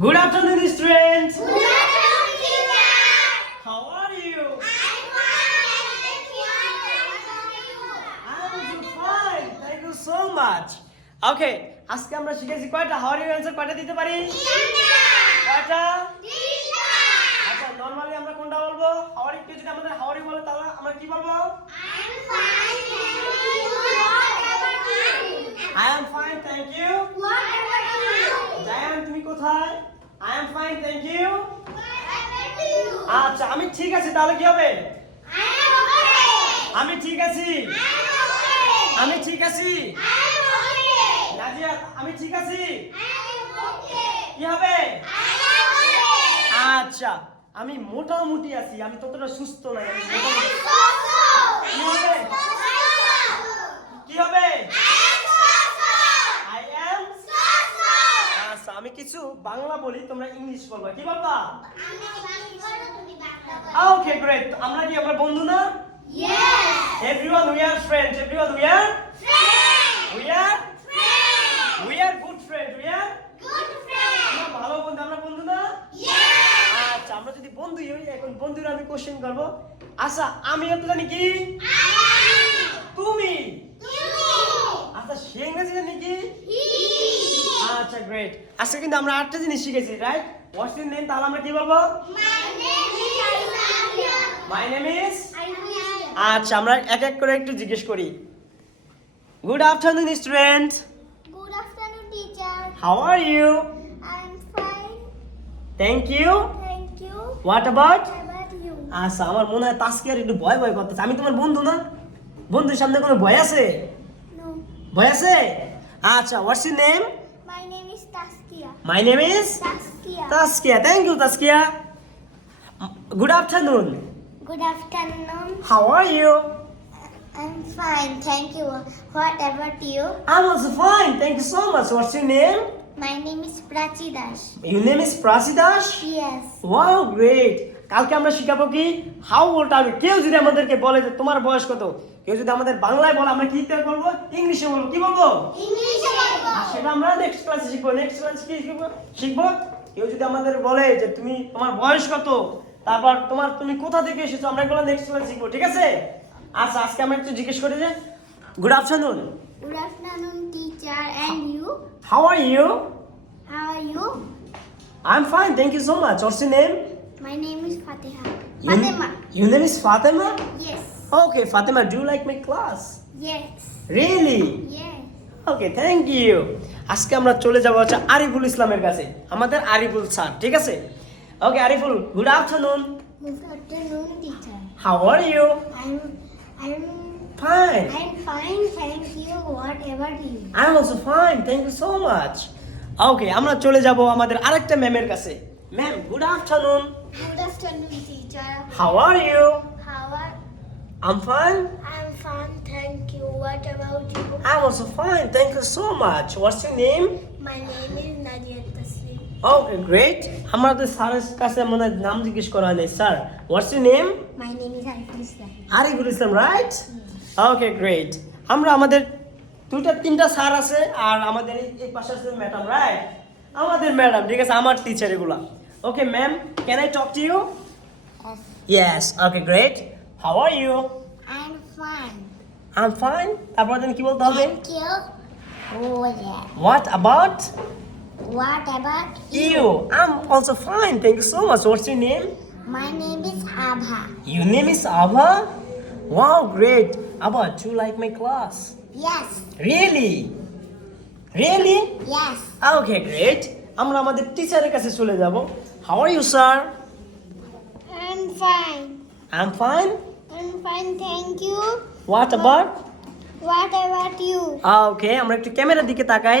Good afternoon, students. Good afternoon, teacher. How are you? I'm fine. Thank you. I'm also fine. Thank you so much. Okay, আজকে আমরা শিখেছি কয়টা how are you answer কয়টা দিতে পারি? কয়টা? আচ্ছা, নরমালি আমরা কোনটা বলবো? how are you কে যদি আমাদের how are you বলে তাহলে আমরা কি বলবো? I'm fine. Thank you. What about you? I am fine, thank you. What about you? Zayan তুমি কোথায়? I am fine, thank you. What about you? আচ্ছা, আমি ঠিক আছি তাহলে কি হবে? I'm okay. আমি ঠিক আছি। I'm okay. আমি ঠিক আছি। I'm okay. নাজিয়া আমি ঠিক আছি। I'm okay. কি হবে? I'm okay. আচ্ছা, আমি মোটামুটি আছি, আমি ততটা সুস্থ নাই, আমি I মোটামুটি। am so-so. কি হবে? কি হবে? I am আচ্ছা, আমি কিছু বাংলা বলি, তোমরা ইংলিশ বলবা। কি বলবা? ওকে, গ্রেট। আমরা কি আমরা বন্ধু না? Everyone we are friends. Everyone we are we are good friends. We are আমরা ভালো বন্ধু, আমরা বন্ধু না? আচ্ছা, আমরা যদি বন্ধুই হই, এখন বন্ধুরা আমি কোশ্চেন করব। আচ্ছা, আমি তো জানি কি? তুমি। আচ্ছা, সে ইংরেজি জানি কি? আচ্ছা, গ্রেট। আজকে কিন্তু আমরা 8টা জিনিস শিখেছি, রাইট? What's your name? তাহলে আমরা কি বলবো? My name is. আচ্ছা, আমরা এক এক করে একটু জিজ্ঞেস করি। Good afternoon student. Good afternoon, teacher. How are you? I'm fine. Thank you. Thank you. What about? How about you? আচ্ছা, আমার মনে হয় তাসকিয়ার একটু ভয় ভয় করতেছে। আমি তোমার বন্ধু না? বন্ধুর সামনে কোনো ভয় আছে? No. ভয় আছে? আচ্ছা, what's your name? My name is Taskia. My name is Taskia. Taskia. Thank you Taskia. Good afternoon. Good afternoon. How are you? I'm fine. Thank you. What about you? I'm also fine. Thank you so much. What's your name? My name is Prachi Dash. Your name is Prasidash? Yes. Wow, great. কালকে আমরা শিখাবো কি how old are you. কেউ যদি আমাদেরকে বলে যে তোমার বয়স কত, কেউ যদি আমাদের বাংলায় বলে আমরা কি বলবো? ইংলিশে বলবো। কি বলবো? English. আর সেটা আমরা নেক্সট ক্লাসে শিখবো। নেক্সট ক্লাসে কি শিখবো? কেউ যদি আমাদের বলে যে তুমি তোমার বয়স কত, তারপর তুমি কোথা থেকে এসেছো, আমরা এগুলো নেক্সট ক্লাসে শিখবো। ঠিক আছে? আচ্ছা, আজকে আমরা একটু জিজ্ঞেস করি যে good afternoon. Good afternoon, teacher. And you? How are you? How are you? I'm fine. Thank you so much. What's your name? My name is Fatiha. Your- Fatima. Your name is Fatima? Yes. Okay, Fatima, do you like my class? Yes. Really? Yes. Okay, thank you. আজকে আমরা চলে যাব হচ্ছে আরিফুল ইসলামের কাছে, আমাদের Ariful sir. ঠিক আছে? Okay, Ariful, good afternoon. Good afternoon, teacher. How are you? I'm Fine. fine, thank you. What about you? I'm also fine. Thank you so much. Okay, আমরা চলে যাব আমাদের আরেকটা ম্যামের কাছে। Ma'am, good afternoon. Good afternoon, teacher. How are you? How are? I'm fine. I'm fine, thank you. What about you? I'm also fine. Thank you so much. What's your name? My name is Nadia Taslim. Okay, great. আমাদের স্যারের কাছে মনে হয় নাম জিজ্ঞেস করা হয়নি। Sir, what's your name? My name is Ariful Islam. Ariful Islam, right? Okay, great. আমরা আমাদের তিনটা স্যার আছে, আর আমাদের এই পাশে আছে ম্যাডাম, রাইট? আমাদের ম্যাডাম, ঠিক আছে, আমার টিচার এগুলা। Okay ma'am, can I talk to you? Yes. Okay, great. How are you? I'm fine. I am fine. তারপর দিন কি বলতে হবে? Thank you. Oh yeah. What about What about you? I am also fine. Thank you so much. What's your name? My name is Abha. Your name is Abha? Wow, great. Abha, do you like my class? Yes. Really? Really? Yes. Okay, great. আমরা আমাদের টিচারের কাছে চলে যাব। How are you, sir? I'm fine. I'm fine. I'm fine, thank you. What about? What about you? Okay, আমরা একটু ক্যামেরার দিকে তাকাই।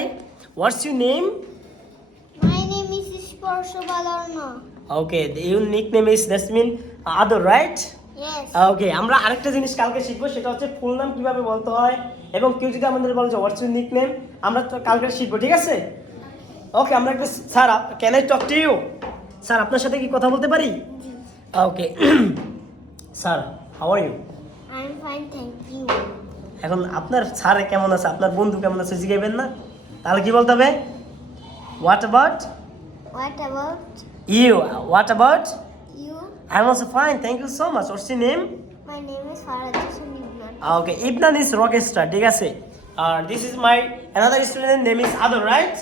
What's your name? My name is Sporsho Balarno. Okay, your nickname is Jasmine Ador, right? Yes. ওকে, আমরা আরেকটা জিনিস কালকে শিখবো, সেটা হচ্ছে ফুল নাম কিভাবে বলতে হয়, এবং কেউ যদি আমাদের বলে যে হোয়াটস ইউর নিকনেম, আমরা তো কালকে শিখবো। ঠিক আছে? ওকে, আমরা একটু sir, can I talk to you? Sir, আপনার সাথে কি কথা বলতে পারি? Okay sir, how are you? I'm fine, thank you. এখন আপনার স্যার কেমন আছে, আপনার বন্ধু কেমন আছে জিজ্ঞাসবেন না? তাহলে কি বলতে হবে? What about? What about You. What about? you? I'm also fine. Thank you so much. What's your name? My name is Farhad Hussain Ibnan. Okay, Ibnan is rockstar. ঠিক আছে. This is my another student name is Ador, right?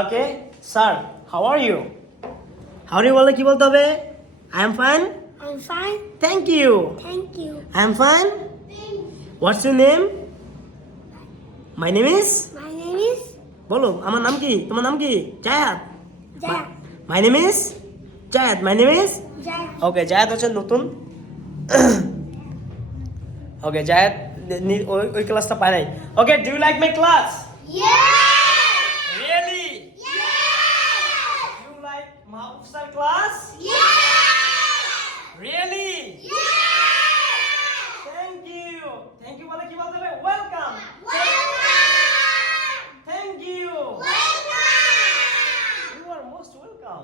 Okay, sir. How are you? How are you? বলে কি বলতে হবে? I am fine. I'm fine. Thank you. Thank you. I am fine. What's your name? My name is. My name is বলো আমার নাম কি? তোমার নাম কি? Jayat. Jaya. My name is Jayat. My name is. Jaya. Okay Jayat হচ্ছে নতুন ওকে জায়াত ওই ক্লাসটা পায় নাই okay do you like my class Yes. Really Yes. Do you like Mahbub sir class Yes. Really Yes. Thank you বলে কি বলতে হবে welcome Welcome. Thank you Welcome. You are most welcome